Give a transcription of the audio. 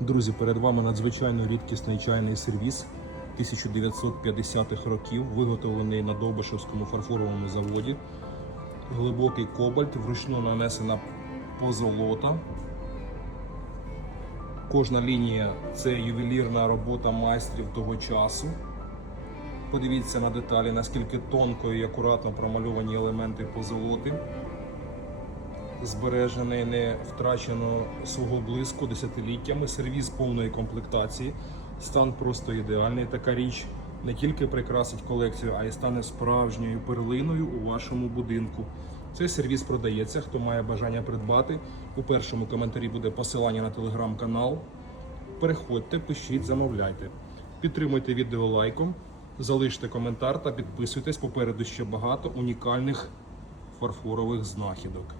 Друзі, перед вами надзвичайно рідкісний чайний сервіс 1950-х років, виготовлений на Довбишевському фарфоровому заводі. Глибокий кобальт, вручну нанесена позолота. Кожна лінія це ювелірна робота майстрів того часу. Подивіться на деталі, наскільки тонко і акуратно промальовані елементи позолоти збережений, не втрачено свого блиску десятиліттями. Сервіз повної комплектації. Стан просто ідеальний. Така річ не тільки прикрасить колекцію, а й стане справжньою перлиною у вашому будинку. Цей сервіз продається. Хто має бажання придбати, у першому коментарі буде посилання на телеграм-канал. Переходьте, пишіть, замовляйте. Підтримуйте відео лайком, залиште коментар та підписуйтесь. Попереду ще багато унікальних фарфорових знахідок.